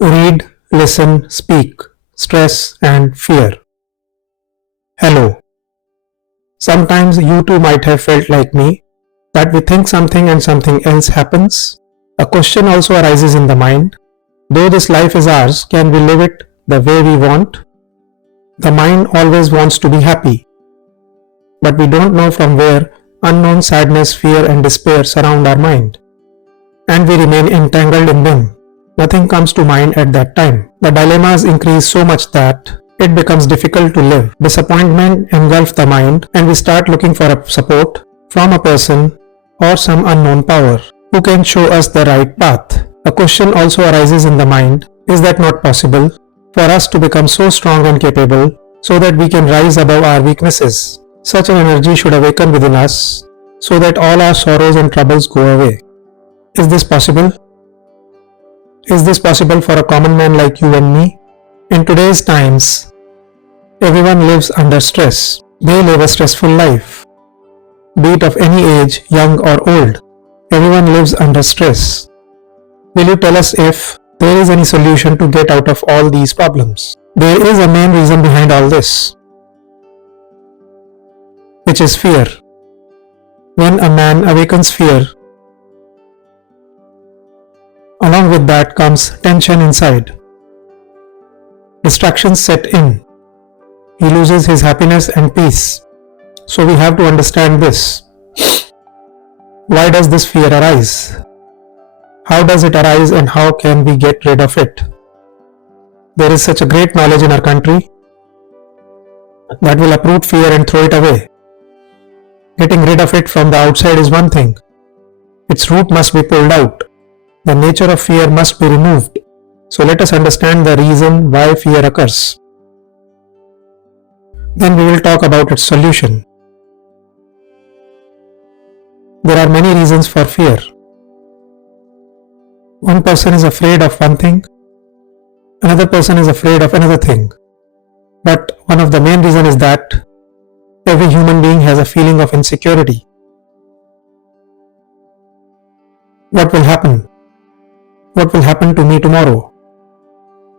Read, listen, speak, stress and fear. Hello. Sometimes you too might have felt like me, that we think something and something else happens. A question also arises in the mind. Though this life is ours, can we live it the way we want? The mind always wants to be happy, but we don't know from where unknown sadness, fear and despair surround our mind, and we remain entangled in them. Nothing comes to mind at that time. The dilemmas increase so much that it becomes difficult to live. Disappointment engulfs the mind and we start looking for a support from a person or some unknown power who can show us the right path. A question also arises in the mind, is that not possible for us to become so strong and capable so that we can rise above our weaknesses? Such an energy should awaken within us so that all our sorrows and troubles go away. Is this possible? Is this possible for a common man like you and me? In today's times, everyone lives under stress. They live a stressful life. Be it of any age, young or old, everyone lives under stress. Will you tell us if there is any solution to get out of all these problems? There is a main reason behind all this, which is fear. When a man awakens fear, along with that comes tension inside. Distractions set in. He loses his happiness and peace. So we have to understand this. Why does this fear arise? How does it arise and how can we get rid of it? There is such a great knowledge in our country that will uproot fear and throw it away. Getting rid of it from the outside is one thing. Its root must be pulled out. The nature of fear must be removed. So let us understand the reason why fear occurs. Then we will talk about its solution. There are many reasons for fear. One person is afraid of one thing, another person is afraid of another thing. But one of the main reasons is that every human being has a feeling of insecurity. What will happen? What will happen to me tomorrow?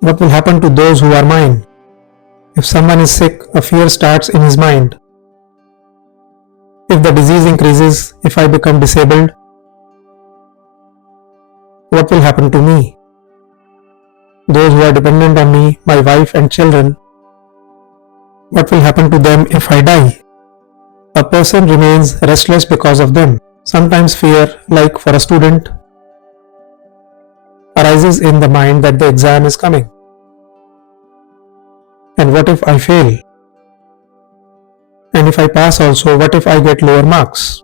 What will happen to those who are mine? If someone is sick, a fear starts in his mind. If the disease increases, if I become disabled, what will happen to me? Those who are dependent on me, my wife and children, what will happen to them if I die? A person remains restless because of them. Sometimes fear, like for a student, arises in the mind that the exam is coming. And what if I fail? And if I pass also, what if I get lower marks?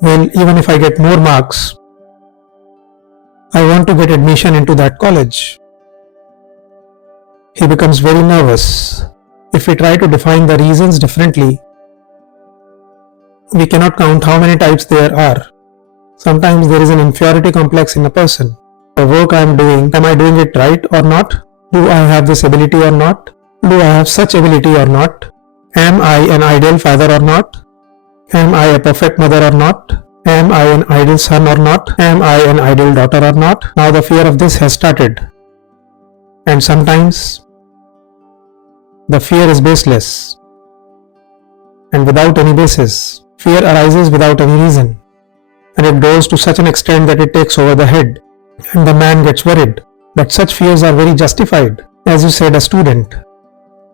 Well, even if I get more marks, I want to get admission into that college. He becomes very nervous. If we try to define the reasons differently, we cannot count how many types there are. Sometimes there is an inferiority complex in a person. The work I am doing, am I doing it right or not? Do I have this ability or not? Do I have such ability or not? Am I an ideal father or not? Am I a perfect mother or not? Am I an ideal son or not? Am I an ideal daughter or not? Now the fear of this has started. And sometimes the fear is baseless and without any basis. Fear arises without any reason. And it goes to such an extent that it takes over the head and the man gets worried. But such fears are very justified. As you said, a student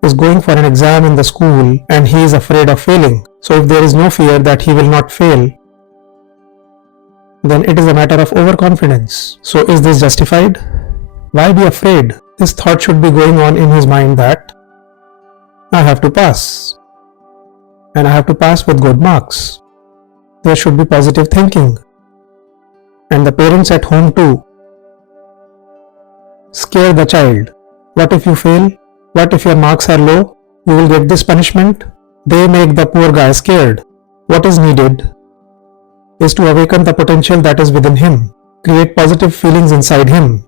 is going for an exam in the school and he is afraid of failing. So if there is no fear that he will not fail, then it is a matter of overconfidence. So is this justified? Why be afraid? This thought should be going on in his mind that I have to pass and I have to pass with good marks. There should be positive thinking. And the parents at home too scare the child. What if you fail? What if your marks are low? You will get this punishment. They make the poor guy scared. What is needed is to awaken the potential that is within him. Create positive feelings inside him.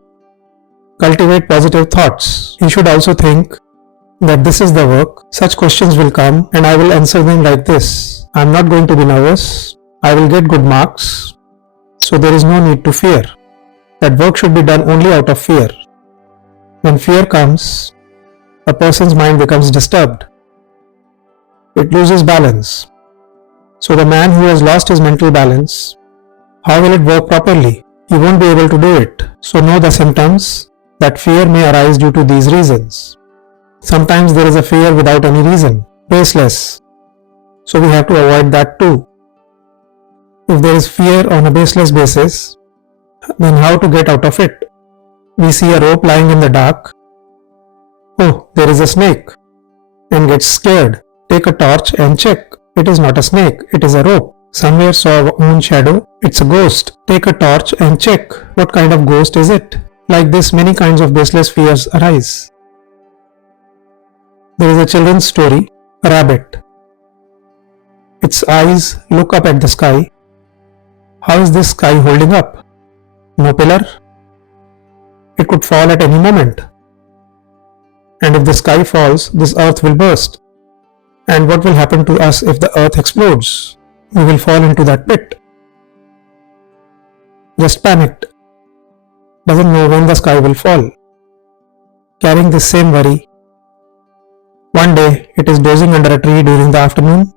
Cultivate positive thoughts. He should also think that this is the work. Such questions will come and I will answer them like this. I am not going to be nervous. I will get good marks. So there is no need to fear. that work should be done only out of fear. When fear comes, a person's mind becomes disturbed. It loses balance. So the man who has lost his mental balance, how will it work properly? He won't be able to do it. So know the symptoms that fear may arise due to these reasons. Sometimes there is a fear without any reason, baseless. So we have to avoid that too. If there is fear on a baseless basis, then how to get out of it? We see a rope lying in the dark. Oh, there is a snake, and get scared. Take a torch and check. It is not a snake, it is a rope. Somewhere saw a moon shadow. It's a ghost. Take a torch and check. What kind of ghost is it? Like this, many kinds of baseless fears arise. There is a children's story, a rabbit. Its eyes look up at the sky. How is this sky holding up? No pillar? It could fall at any moment. And if the sky falls, this earth will burst. And what will happen to us if the earth explodes? We will fall into that pit. Just panicked. Doesn't know when the sky will fall. Carrying this same worry. One day, it is dozing under a tree during the afternoon.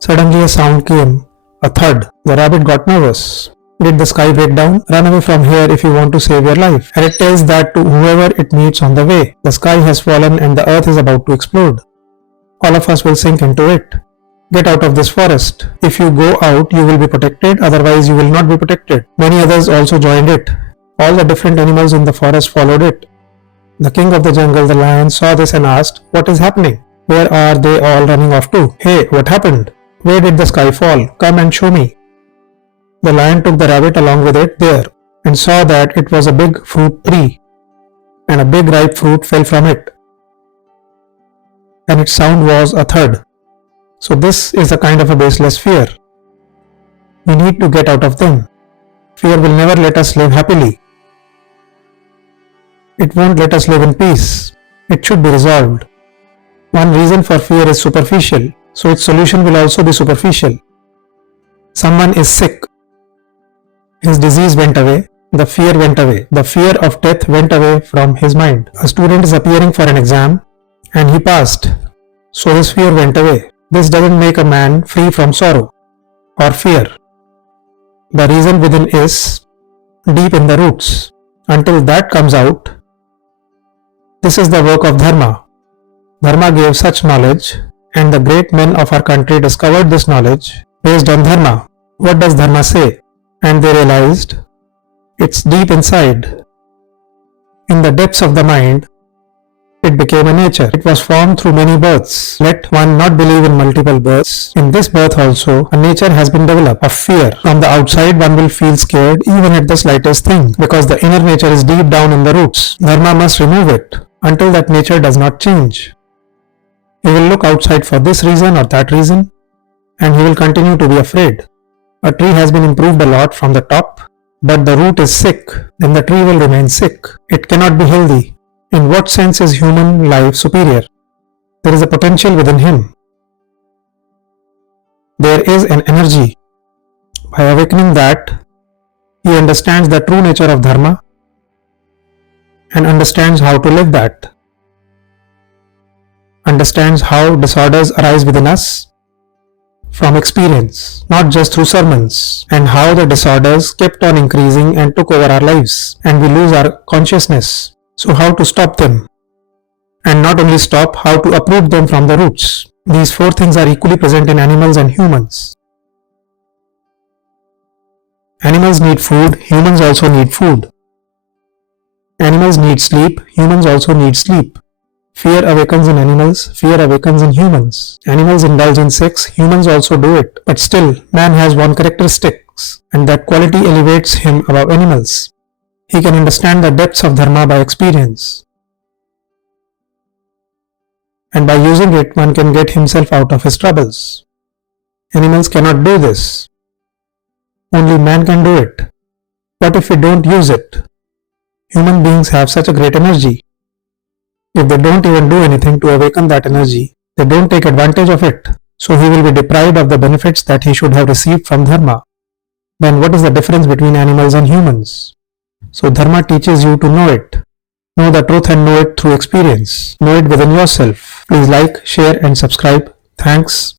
Suddenly a sound came, a thud. The rabbit got nervous. Did the sky break down? Run away from here if you want to save your life. And it tells that to whoever it meets on the way. The sky has fallen and the earth is about to explode. All of us will sink into it. Get out of this forest. If you go out, you will be protected, otherwise you will not be protected. Many others also joined it. All the different animals in the forest followed it. The king of the jungle, the lion, saw this and asked, "What is happening? Where are they all running off to? Hey, what happened? Where did the sky fall? Come and show me." The lion took the rabbit along with it there and saw that it was a big fruit tree, and a big ripe fruit fell from it. And its sound was a thud. So this is a kind of a baseless fear. We need to get out of them. Fear will never let us live happily. It won't let us live in peace. It should be resolved. One reason for fear is superficial, so its solution will also be superficial. Someone is sick. His disease went away. The fear went away. The fear of death went away from his mind. A student is appearing for an exam and he passed. So his fear went away. This doesn't make a man free from sorrow or fear. The reason within is deep in the roots. Until that comes out, this is the work of Dharma. Dharma gave such knowledge, and the great men of our country discovered this knowledge based on Dharma. What does Dharma say? And they realized it's deep inside. In the depths of the mind, it became a nature. It was formed through many births. Let one not believe in multiple births. In this birth also, a nature has been developed of fear. From the outside, one will feel scared even at the slightest thing, because the inner nature is deep down in the roots. Dharma must remove it until that nature does not change. He will look outside for this reason or that reason, and he will continue to be afraid. A tree has been improved a lot from the top, but the root is sick, then the tree will remain sick. It cannot be healthy. In what sense is human life superior? There is a potential within him. There is an energy. By awakening that, he understands the true nature of Dharma and understands how to live that. Understands how disorders arise within us from experience, not just through sermons, and how the disorders kept on increasing and took over our lives, and we lose our consciousness. So how to stop them? And not only stop, how to uproot them from the roots. These four things are equally present in animals and humans. Animals need food, humans also need food. Animals need sleep, humans also need sleep. Fear awakens in animals, fear awakens in humans. Animals indulge in sex, humans also do it. But still, man has one characteristic, and that quality elevates him above animals. He can understand the depths of Dharma by experience. And by using it, one can get himself out of his troubles. Animals cannot do this. Only man can do it. What if we don't use it? Human beings have such a great energy. If they don't even do anything to awaken that energy, they don't take advantage of it. So he will be deprived of the benefits that he should have received from Dharma. Then what is the difference between animals and humans? So Dharma teaches you to know it. Know the truth and know it through experience. Know it within yourself. Please like, share and subscribe. Thanks.